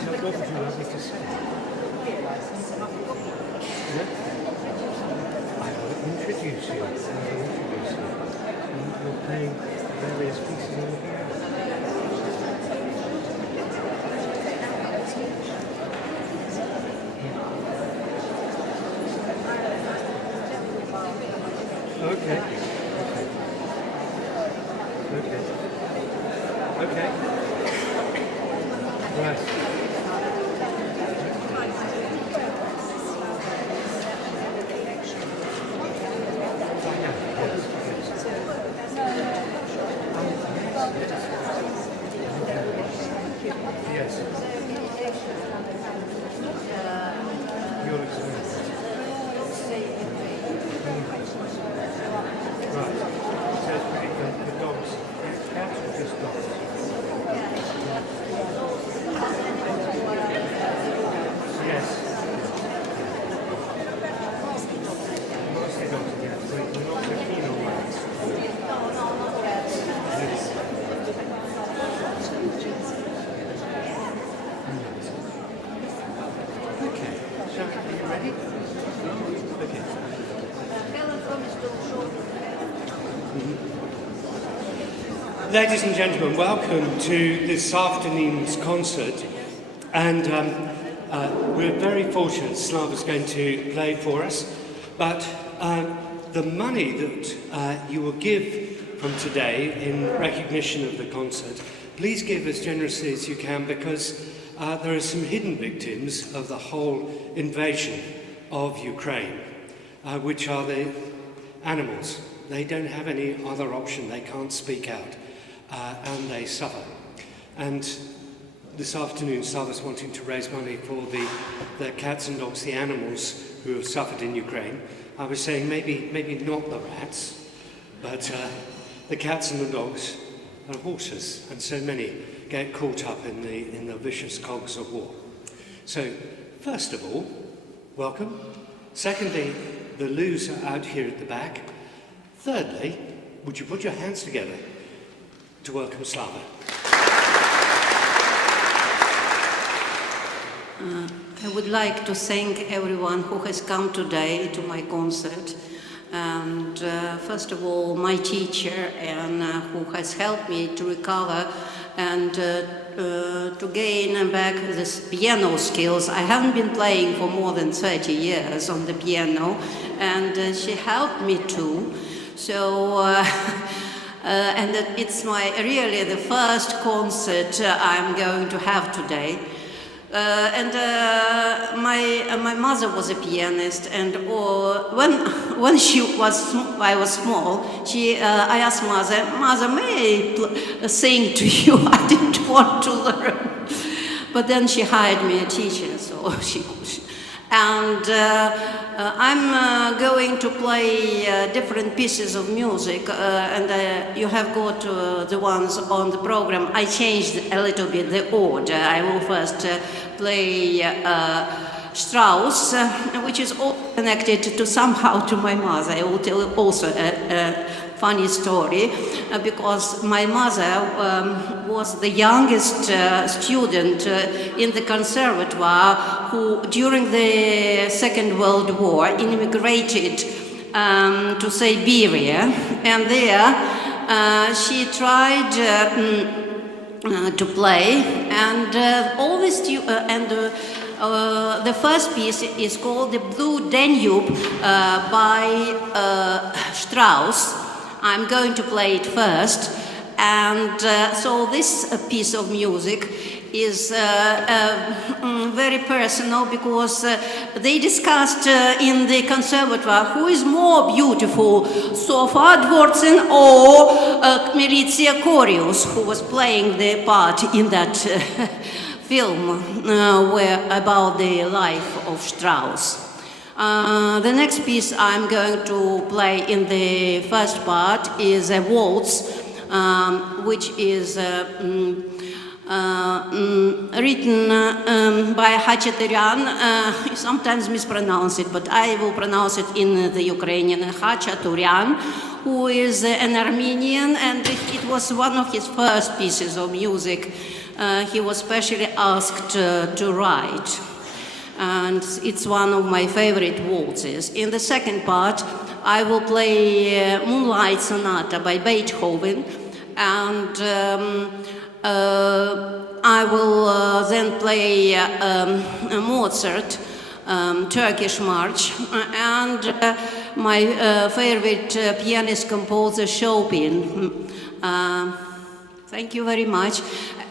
Yes, what would you like me to say? I will introduce you. You're playing various pieces on the piano. Okay. Right. Yes. You'll explain. Right. So it's pretty good. The dogs. Cats or just dogs? Yes. Mostly dogs, yeah. We're not so keen on rats. Yes. Okay. So, are you ready? Okay. Ladies and gentlemen, welcome to this afternoon's concert, and we're very fortunate Slava's going to play for us, but the money that you will give from today in recognition of the concert, please give as generously as you can, because there are some hidden victims of the whole invasion of Ukraine, which are the animals. They don't have any other option, they can't speak out. And they suffer. And this afternoon, Slava's wanting to raise money for the cats and dogs, the animals who have suffered in Ukraine. I was saying maybe not the rats, but the cats and the dogs and horses, and so many get caught up in the vicious cogs of war. So, first of all, welcome. Secondly, the loos are out here at the back. Thirdly, would you put your hands together to welcome Slava? I would like to thank everyone who has come today to my concert, and first of all my teacher, and who has helped me to recover and to gain back this piano skills. I haven't been playing for more than 30 years on the piano, and she helped me too. So and it's really the first concert I'm going to have today. My mother was a pianist, and when I was small, I asked Mother, may I sing to you? I didn't want to learn, but then she hired me a teacher, so and I'm going to play different pieces of music, and you have got the ones on the program. I changed a little bit the order. I will first play Strauss, which is all connected to somehow to my mother. I will tell also a funny story, because my mother was the youngest student in the conservatoire who, during the Second World War, immigrated to Siberia, and there she tried to play, and the first piece is called The Blue Danube by Strauss. I'm going to play it first, and so this piece of music is very personal, because they discussed in the conservatoire who is more beautiful, Sofa Dvorzin or Militia Korius, who was playing the part in that film about the life of Strauss. The next piece I'm going to play in the first part is a waltz, which is written by Khachaturian. I sometimes mispronounce it, but I will pronounce it in the Ukrainian, Khachaturian, who is an Armenian, and it was one of his first pieces of music he was specially asked to write. And it's one of my favorite waltzes. In the second part, I will play Moonlight Sonata by Beethoven, and I will then play Mozart, Turkish March, and my favorite pianist composer Chopin. Thank you very much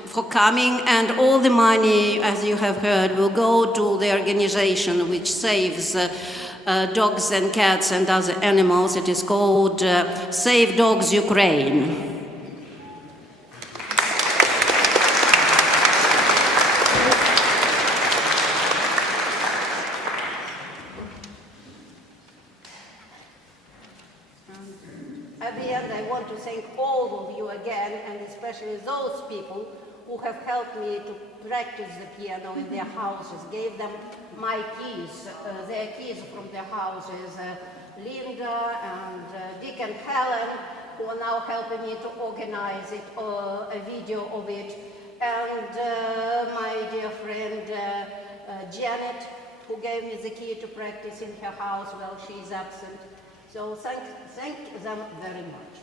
for coming, and all the money, as you have heard, will go to the organization which saves dogs and cats and other animals. It is called Save Dogs Ukraine. At the end, I want to thank all of you again, and especially those people who have helped me to practice the piano in their houses, gave them my keys, their keys from their houses, Linda and Dick and Helen, who are now helping me to organize it, a video of it, and my dear friend Janet, who gave me the key to practice in her house while she is absent. So thank them very much.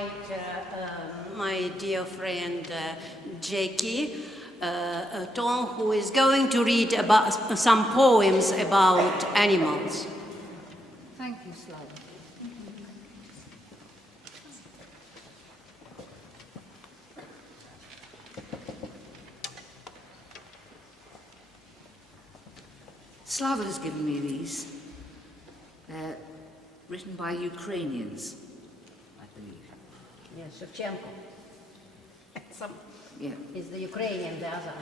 invite my dear friend Jackie Tom, who is going to read about some poems about animals. Thank you, Slava. Slava has given me these. They're written by Ukrainians, I believe. Yes, Shevchenko. Yeah. Is the Ukrainian, the other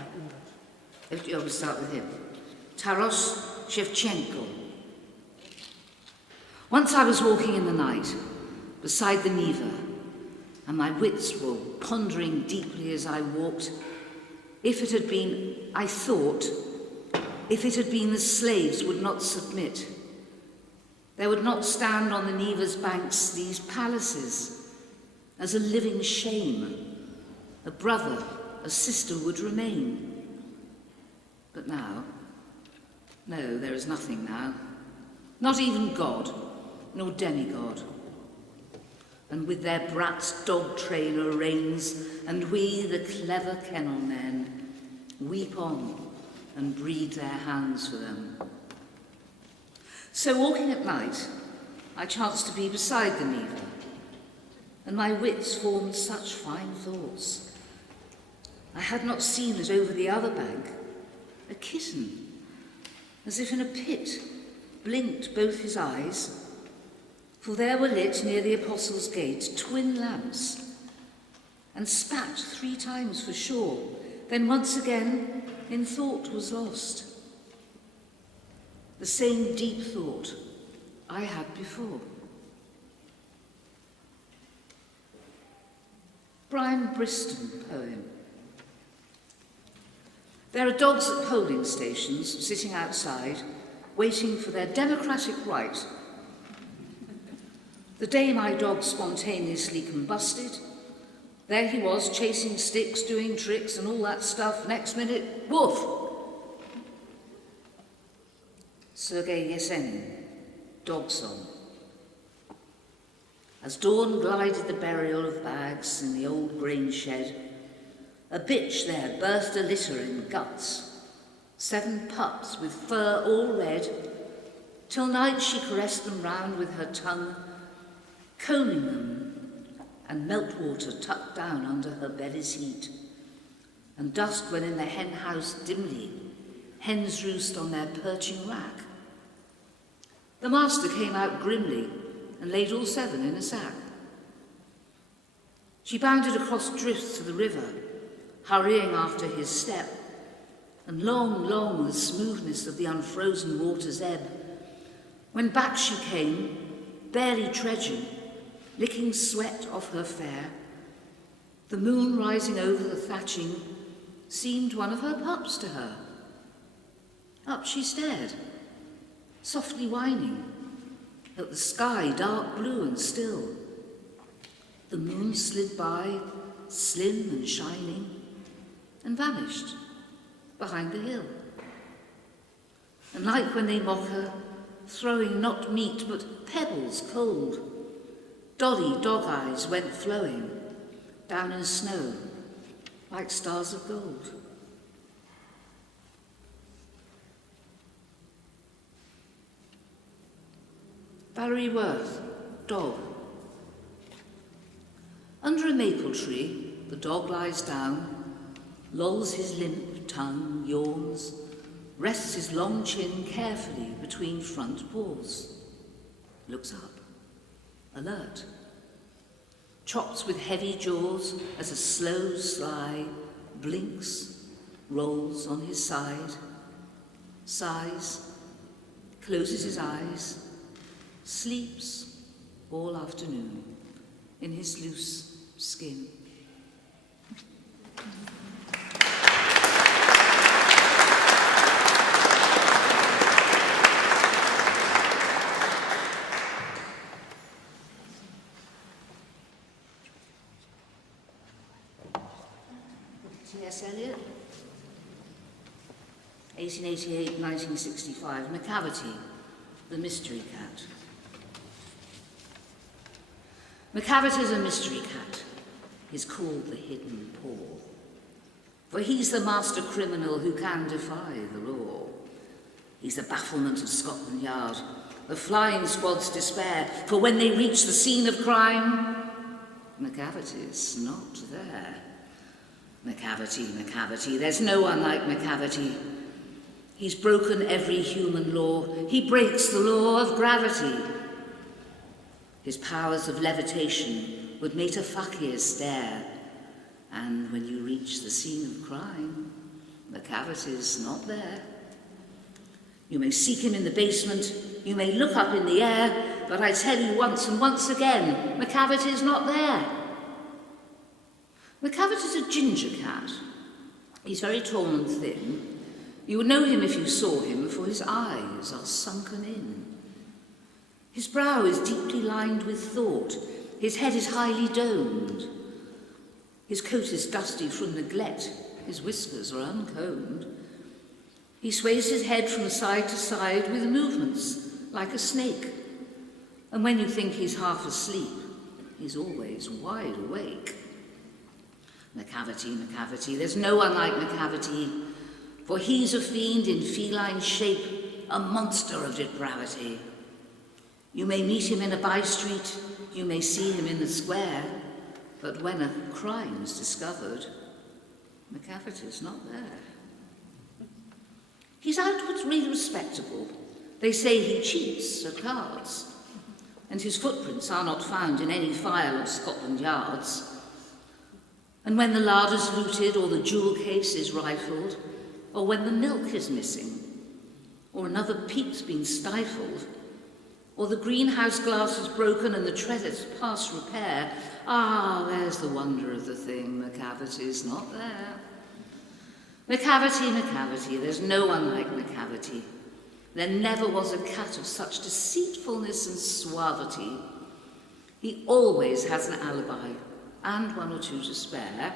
English. We'll start with him. Taras Shevchenko. Once I was walking in the night beside the Neva, and my wits were pondering deeply as I walked. If it had been, I thought, if it had been the slaves would not submit, there would not stand on the Neva's banks these palaces as a living shame. A brother, a sister would remain. But now, no, there is nothing now. Not even God, nor demigod. And with their brat's dog trainer reigns, and we, the clever kennel men, weep on and breed their hands for them. So walking at night, I chanced to be beside the Neva, and my wits formed such fine thoughts. I had not seen that over the other bank, a kitten, as if in a pit, blinked both his eyes, for there were lit near the Apostles' Gate twin lamps, and spat 3 times for sure, then once again in thought was lost. The same deep thought I had before. Brian Briston poem. There are dogs at polling stations sitting outside, waiting for their democratic right. The day my dog spontaneously combusted, there he was chasing sticks, doing tricks and all that stuff. Next minute, woof! Sergei Yesenin, Dog Song. As dawn glided the burial of bags in the old grain shed, a bitch there birthed a litter in guts, 7 pups with fur all red, till night she caressed them round with her tongue, combing them, and meltwater tucked down under her belly's heat, and dusk when in the hen house dimly hens roost on their perching rack. The master came out grimly and laid all 7 in a sack. She bounded across drifts to the river, hurrying after his step, and long the smoothness of the unfrozen water's ebb, when back she came, barely trudging, licking sweat off her fare. The moon rising over the thatching seemed one of her pups to her. Up she stared, softly whining, at the sky dark blue and still. The moon slid by, slim and shining, and vanished behind the hill. And like when they mock her, throwing not meat but pebbles cold, Dolly dog eyes went flowing down in snow like stars of gold. Valerie Worth, Dog. Under a maple tree, the dog lies down, lolls his limp tongue, yawns, rests his long chin carefully between front paws, looks up, alert, chops with heavy jaws as a slow, sly blinks, rolls on his side, sighs, closes his eyes, sleeps all afternoon in his loose skin. T.S. Eliot, 1888-1965, Macavity, The Mystery Cat. McCavity's a mystery cat. He's called the Hidden Paw. For he's the master criminal who can defy the law. He's the bafflement of Scotland Yard, the flying squad's despair. For when they reach the scene of crime, McCavity's not there. McCavity, there's no one like McCavity. He's broken every human law. He breaks the law of gravity. His powers of levitation would make a fakir stare. And when you reach the scene of crime, McCavity's not there. You may seek him in the basement, you may look up in the air, but I tell you once and once again, McCavity's not there. McCavity's a ginger cat. He's very tall and thin. You would know him if you saw him, for his eyes are sunken in. His brow is deeply lined with thought. His head is highly domed. His coat is dusty from neglect. His whiskers are uncombed. He sways his head from side to side with movements like a snake. And when you think he's half asleep, he's always wide awake. McCavity, there's no one like McCavity, for he's a fiend in feline shape, a monster of depravity. You may meet him in a by-street, you may see him in the square, but when a crime's discovered, McCavity's not there. He's outwardly respectable. They say he cheats at cards, and his footprints are not found in any file of Scotland Yards. And when the larder's looted, or the jewel case is rifled, or when the milk is missing, or another peat's been stifled, or the greenhouse glass is broken and the treader's past repair, there's the wonder of the thing, McCavity's not there. McCavity, there's no one like McCavity. There never was a cat of such deceitfulness and suavity. He always has an alibi, and one or two to spare,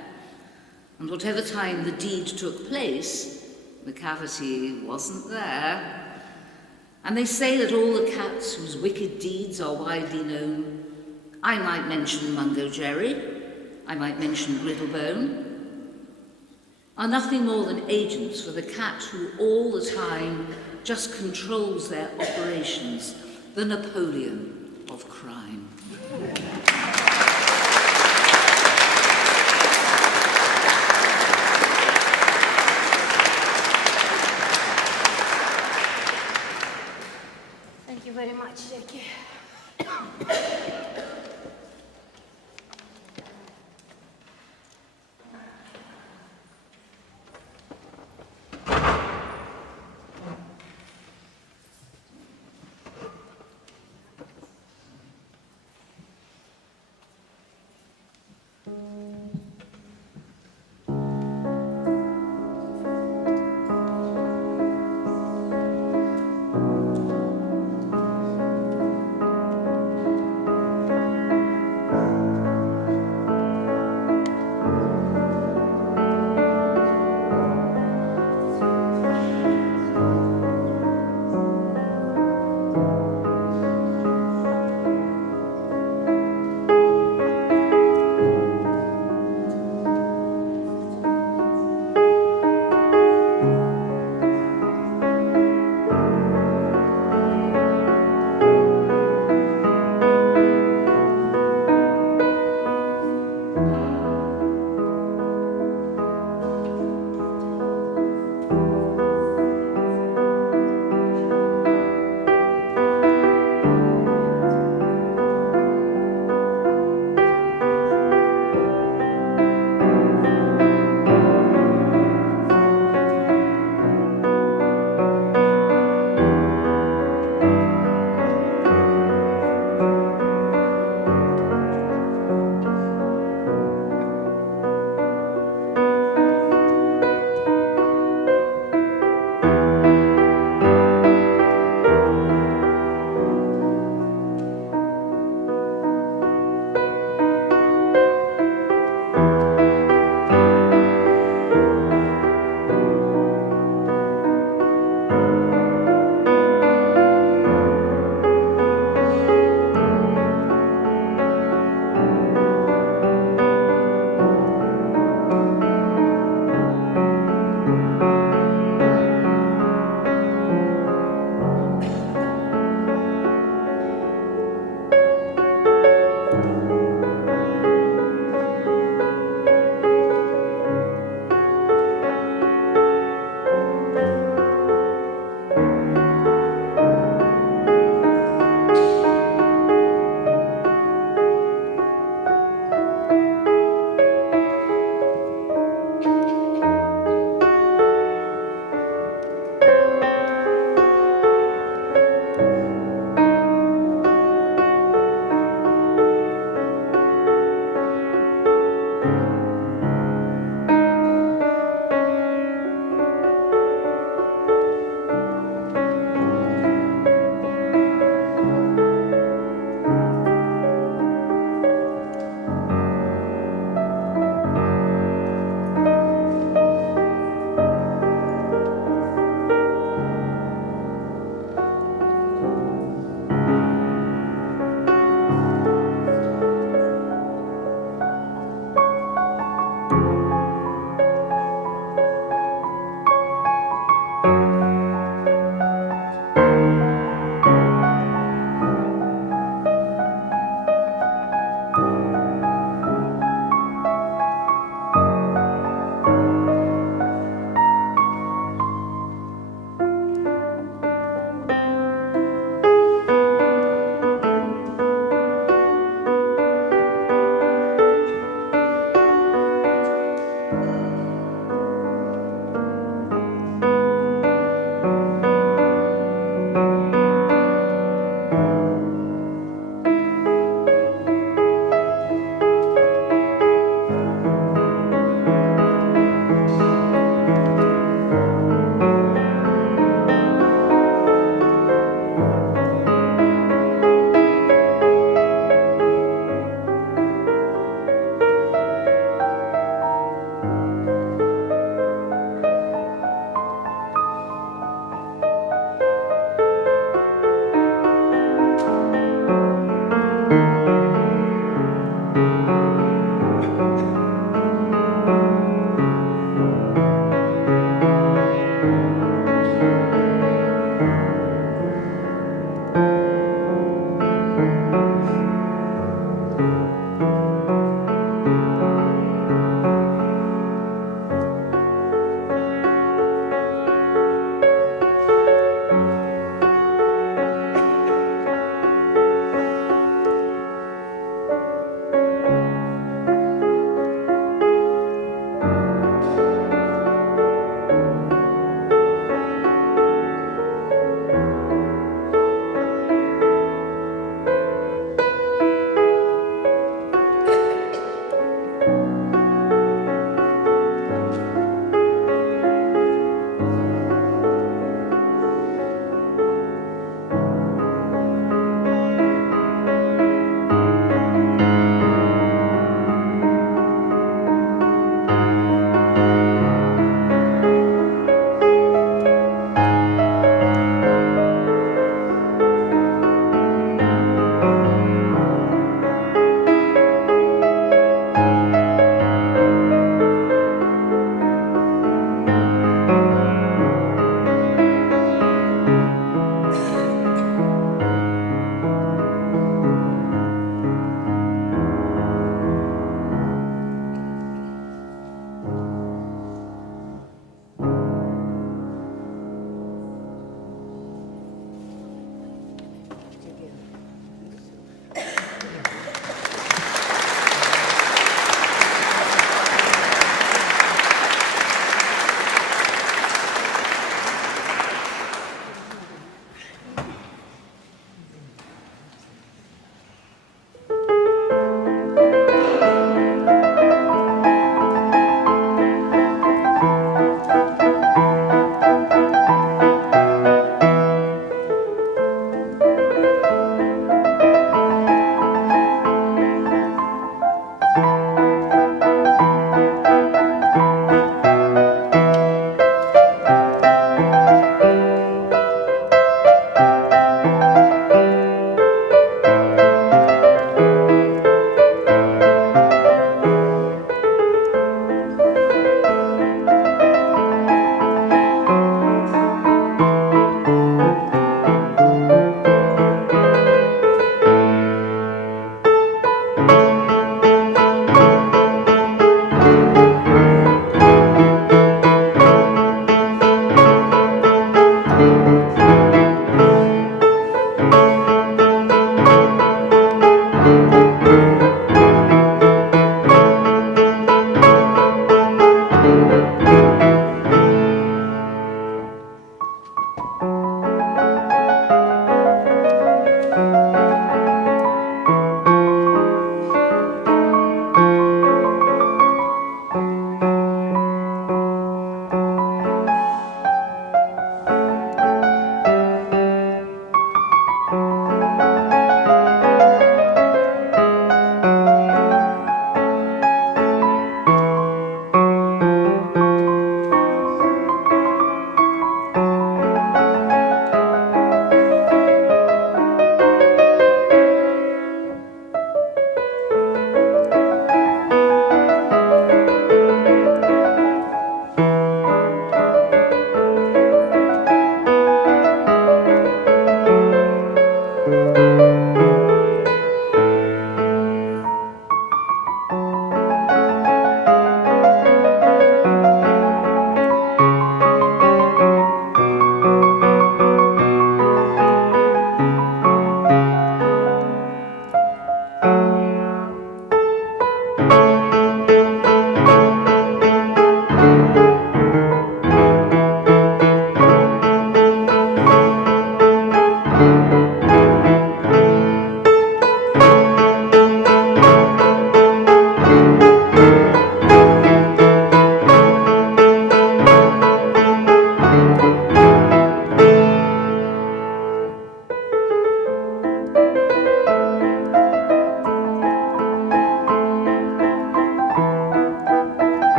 and whatever time the deed took place, McCavity wasn't there. And they say that all the cats whose wicked deeds are widely known, I might mention Mungo Jerry, I might mention Griddlebone, are nothing more than agents for the cat who all the time just controls their operations, the Napoleon of crime. Thank you very much, Jackie.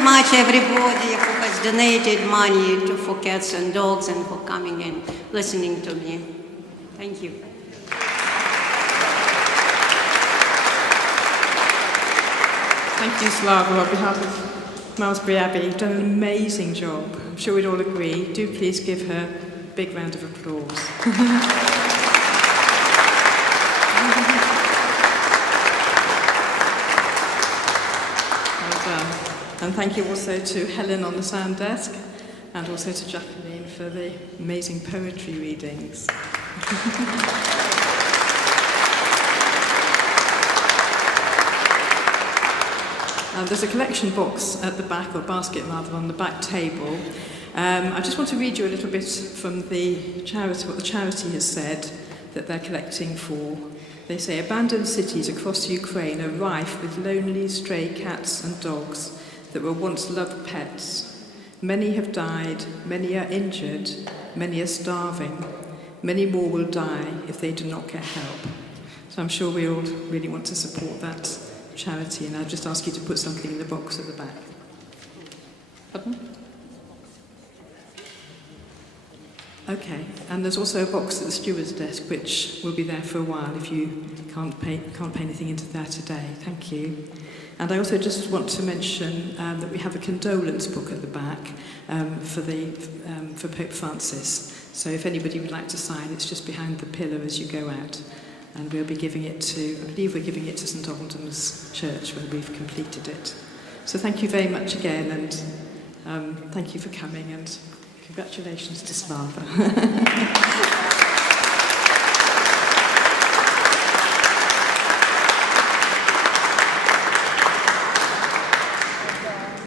very much everybody who has donated money for cats and dogs and for coming and listening to me. Thank you. Thank you, Slava, on behalf of Malmesbury Abbey. You've done an amazing job. I'm sure we'd all agree. Do please give her a big round of applause. Well done. And thank you also to Helen on the sound desk, and also to Jacqueline for the amazing poetry readings. There's a collection box at the back, or basket rather, on the back table. I just want to read you a little bit from the charity, what the charity has said that they're collecting for. They say, abandoned cities across Ukraine are rife with lonely stray cats and dogs that were once loved pets. Many have died, many are injured, many are starving. Many more will die if they do not get help. So I'm sure we all really want to support that charity, and I'll just ask you to put something in the box at the back. Pardon? Okay, and there's also a box at the steward's desk which will be there for a while if you can't pay anything into that today. Thank you. And I also just want to mention that we have a condolence book at the back for Pope Francis. So if anybody would like to sign, it's just behind the pillar as you go out. And we'll be giving it to, I believe we're giving it to St Alden's Church when we've completed it. So thank you very much again, and thank you for coming, and congratulations to Slava.